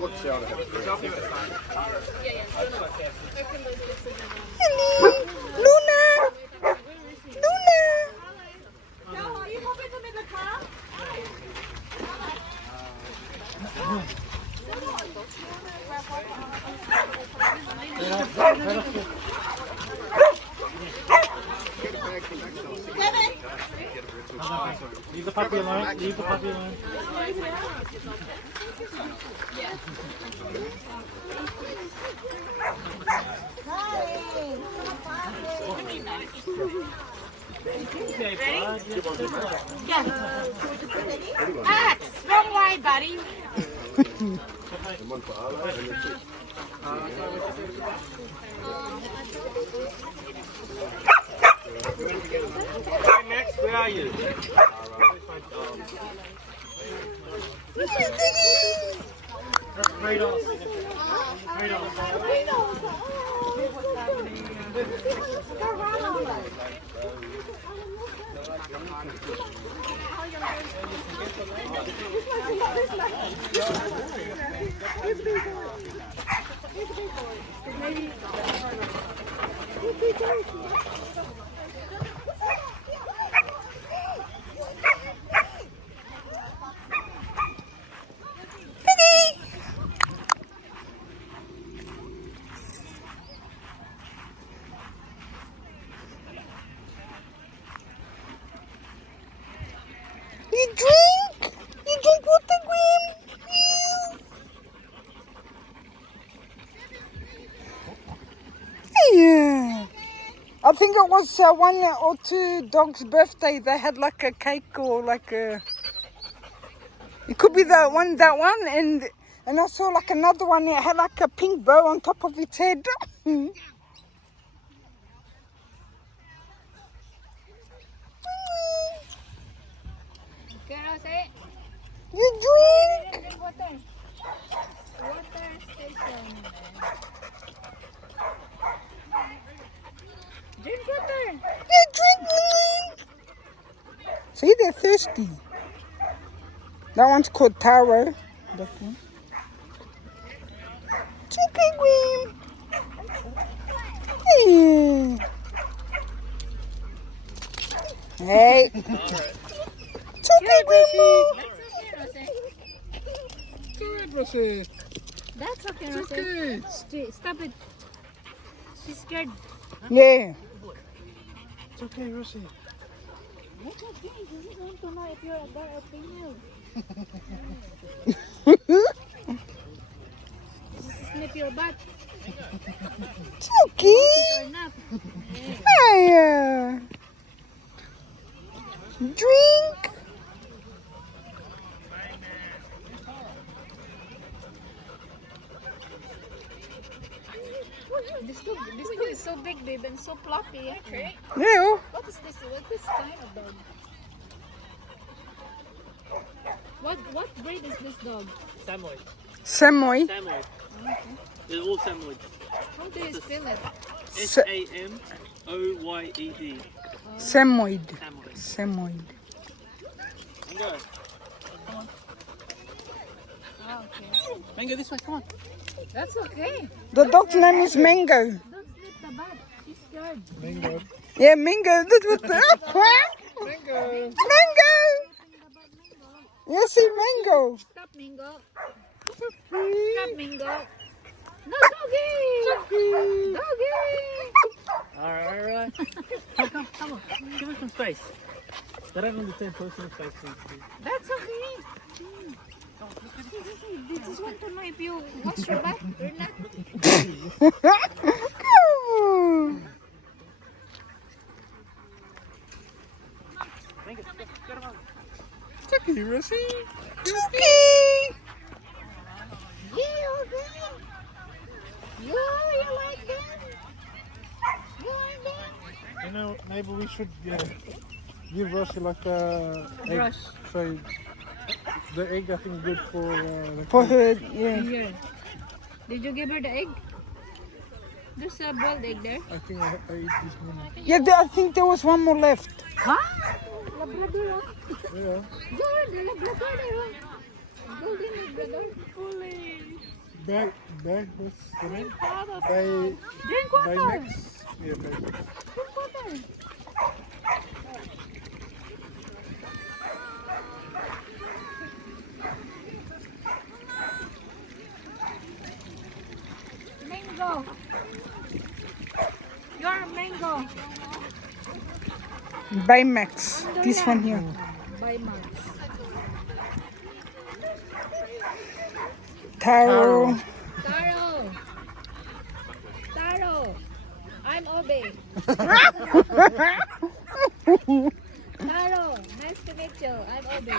Luna! Luna! Are you hoping to make the car? Leave the puppy alone. Leave the puppy alone. Max, wrong way, buddy. Hey Max, where are you? $3. You drink? You drink water, Grim? Yeah. I think it was one or two dogs' birthday. They had like a cake or like a... It could be that one, and I saw like another one. It had like a pink bow on top of its head. You drink? Drink water. Water station. Drink water. You drink. See, they're thirsty. That one's called Taro. That one. It's okay, Grim. Yeah. Hey. It's okay, Grandma. That's okay, Rose. Stop it. She's scared. Yeah. It's okay, Rosie. It's okay. She just want to know if you're a guy or female. Just snip your butt It's okay. or not. Hiya. Drink. This dog is so big, babe, and so fluffy. Okay. Yeah. What is this? What is kind of dog? What breed is this dog? Samoyed. Samoy. Samoyed. They're all Samoyed. How do you spell it? Samoyed. Samoyed. Samoyed. Samoyed. Mango. Come on. Oh, okay. Mango, this way, come on. That's okay. The dog's name is Mango. Don't snip the butt. She's scared. Mango. Yeah, Mango. That's what the Mango. Mango. You see Mango. Stop, Mingo. Stop, Mingo. No, doggy. Doggy. Alright. Come on. Give her some space. They don't understand personal space. That's okay. They just want to know if you wash your butt or not. Mango, get him on. Tucky, Rosie. Tucky. Yeah, okay. You like that? You like that? You know, maybe we should give Rosie like a egg. Brush. So the egg I think is good For her, yeah. Here. Did you give her the egg? There's a boiled egg there. I think I ate this one. Yeah, I think there was one more left. Huh? Labrador. Yeah. Good, Labrador. Golden, brother. Bag, what's the name? Drink By water. Max. Yeah, by Max. Drink water. Mango. Your mango. By Max. This one here. By Max. Taro. Taro. Taro. I'm Obe. Taro. Nice to meet you. I'm Obe.